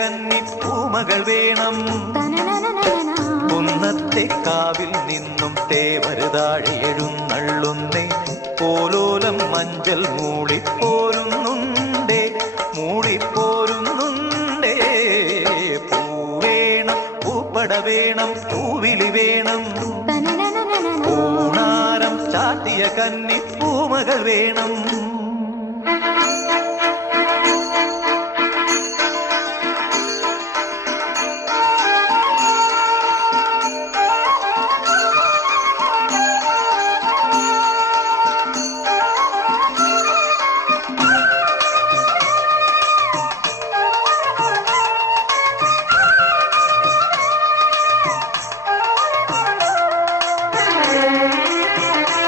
പൂമകൾ വേണം. കുന്നത്തെ കാവിൽ നിന്നും തേവരുതാഴെ എഴുന്നള്ളുന്നേ. പോലോലം മഞ്ചൽ മൂളിപ്പോരുന്നുണ്ടേ. മൂളിപ്പോരുന്നുണ്ടേ. പൂവേണം പൂപ്പട വേണം പൂവിളി വേണം. പൂണാരം ചാട്ടിയ കന്നി പൂമകൾ വേണം.